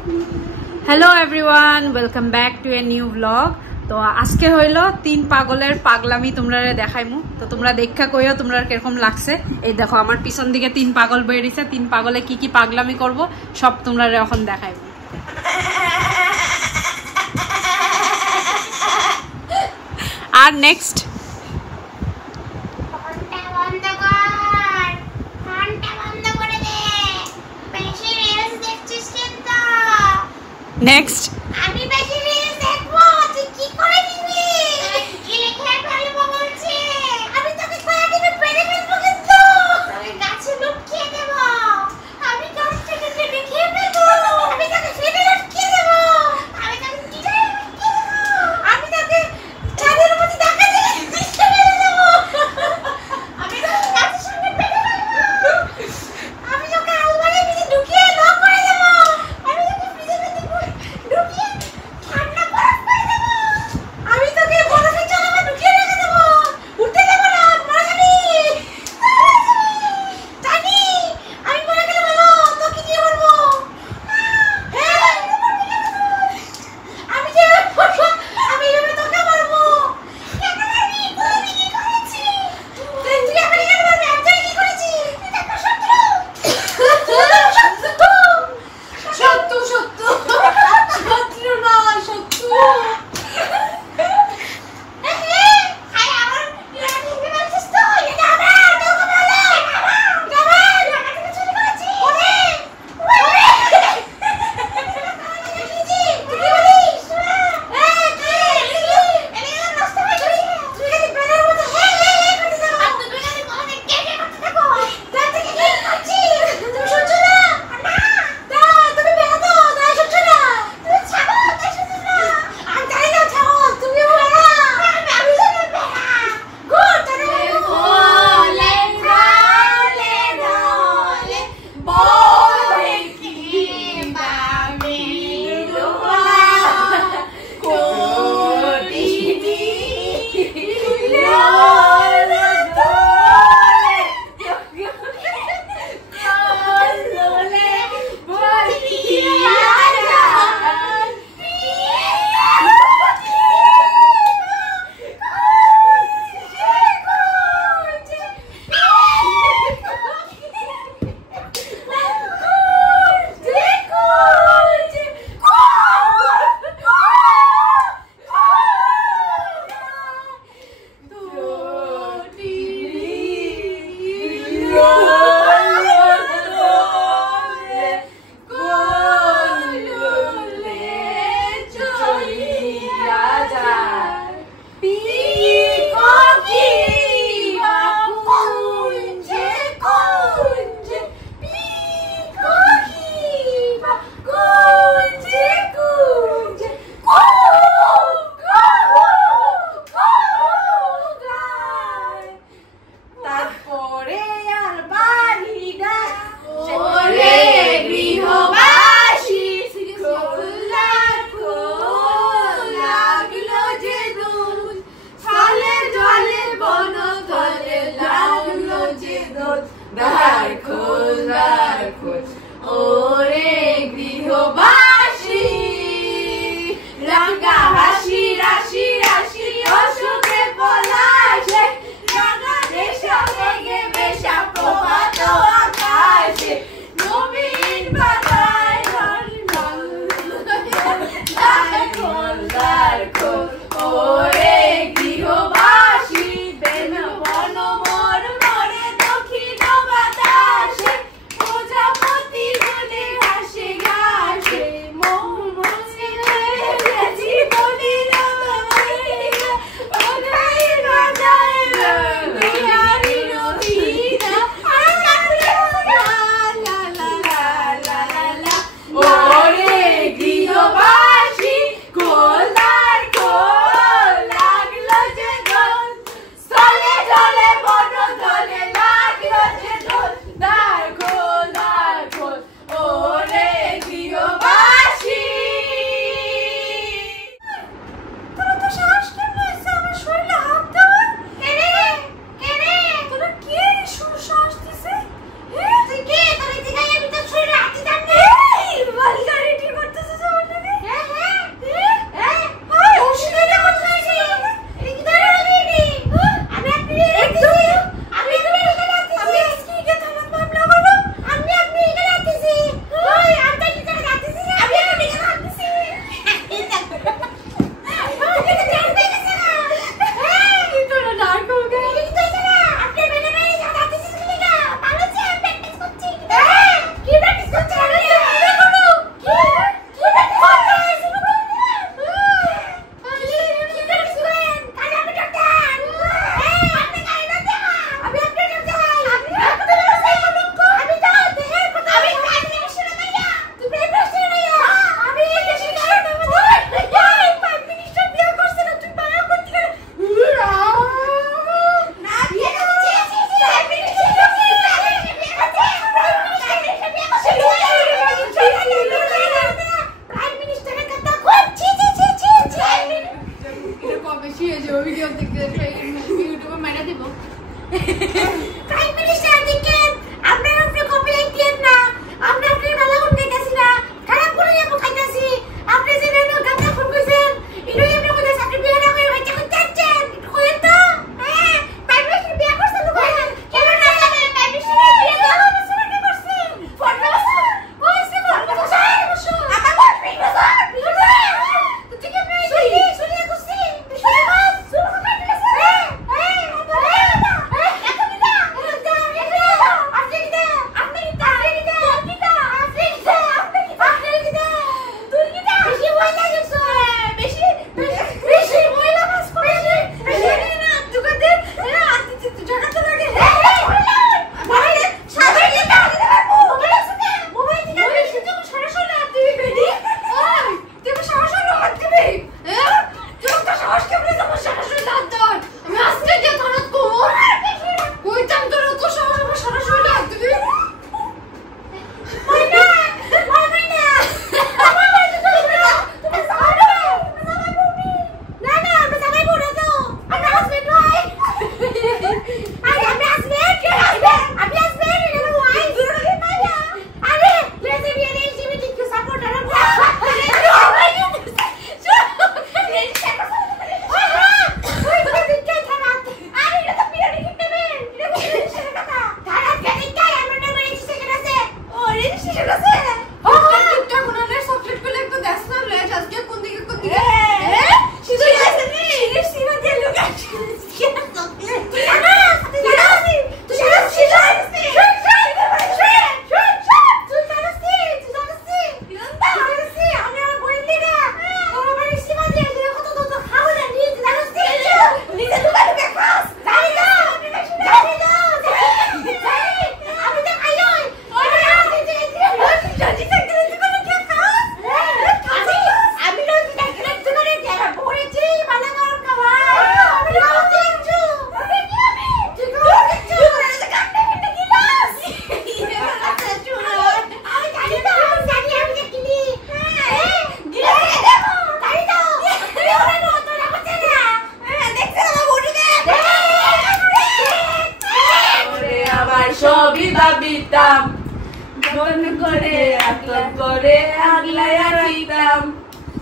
Hello everyone welcome back to a new vlog. तो आज के हইलो तीन पागलेर पागलामी तुम्हारे देखाइमु। तो तुम्हारा देखा कइयो तुम्हारा किरकम लागছে। এই দেখো আমার পিছন দিকে তিন পাগল বেরিয়েছে। তিন পাগলে কি কি পাগলামি করব সব তোমারে এখন দেখাইমু। আর নেক্সট नेक्स्ट আমি বেশি রিলস দেখবো তুই কি করে দিবি কি লিখে ফেলবো বলছি আমি তোকে কয়া দিবে পেরে ফেলবো কিন্তু আমি গাছে লুকিয়ে দেব আমি গাছ থেকে পেরে খেয়ে ফেলবো আমি তোকে ফেলে লুকিয়ে দেব আমি তোকে কি করে লুকিয়ে দেব আমি তোকে ছাদের মধ্যে ঢাকা দিয়ে মিশে ফেলে দেব আমি তোকে গাছের সঙ্গে পেরে ফেলবো আমি তোকে আলমারির ভিতরে ঢুকিয়ে লক করে দেব আমি তোকে ফ্রিজের ভিতরে ভিডিও দেখতে ইউটিউবে মেরে দিব। প্রাইম মিনিস্টার দেখেন আপনার উপরে কপিরাইট দিয়েন না, আমরা আপনার ভালো গুণ গাইতাছি না, খারাপ করে যাবো খাইতাছি। আপনি যে নেন গাঁদা ফোন কইছেন ইনুই আপনি কইতাছ আপনি বিয়ে না করে বাচ্চা করতে চাচ্ছেন, কইেন তো। হ্যাঁ প্রাইম মিনিস্টার বিয়ে করছেন তো কইেন কেন না জানেন প্রাইম মিনিস্টার বিয়ে না করছেন না করছেন ফোন করছেন কইছে ফোন করছেন আমার ফোন বিয়ে করছেন তো ঠিক আছে শুনি শুনি করছি শুনি বাস শুনি করতেছে সবই ভাবিতাম মন করে আকল করে আগলায়া রাখতাম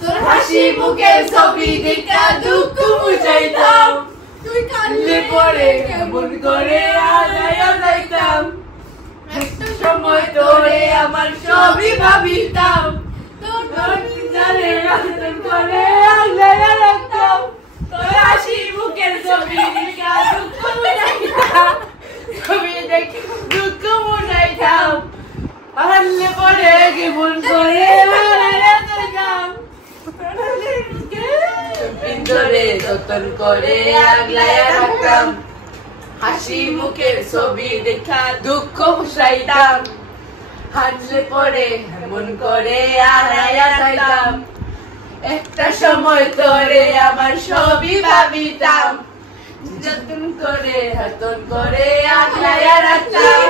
তোর হাসি মুখের ছবি দেখা দুঃখ বুঝাইতাম তুই কাঁদলে পরে কেমন করে আগলায়া যাইতাম একটা সময় তোরে আমার সবই ভাবিতাম তোর জানে আকল করে আগলায়া রাখতাম তোর হাসি মুখের ছবি দেখা দুঃখ বুঝাইতাম ছবি দেখি দুঃখ বুঝাইতাম হারলে পরে কেমন করে হারাইয়া যাইতাম ভিতরে যতন করে আগলায়া রাখতাম হাসি মুখের ছবি দেখা দুঃখ বুঝাইতাম হারলে পরে কেমন করে হারাইয়া যাইতাম একটা সময় তোরে আমার সবই ভাবিতাম যতন করে হাতন করে আগলায়া রাখতাম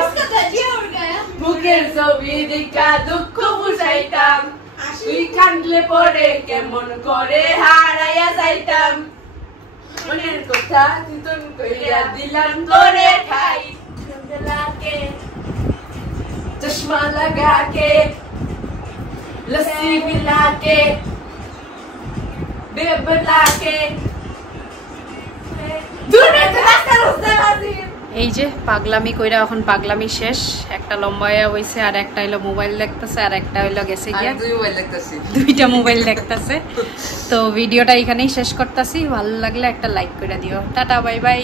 মুখের ছবি দেখা দুঃখ বুঝাইতাম তুই কাঁদলে পরে কেমন করে হারাইয়া যাইতাম মনের কথা চিন্তন কইরা দিলাম তোরে ঠাই লাগে চশমা লাগা के लस्सी मिला के बेबला के এই যে পাগলামি কইরা এখন পাগলামি শেষ, একটা লম্বায়া হইছে আর একটা হইলো মোবাইল দেখতেছে আর একটা হইলো গেছে গিয়া দুইটা মোবাইল দেখতেছে। তো ভিডিওটা এখানেই শেষ করতেছি, ভালো লাগলে একটা লাইক করে দিও। Tata bye bye.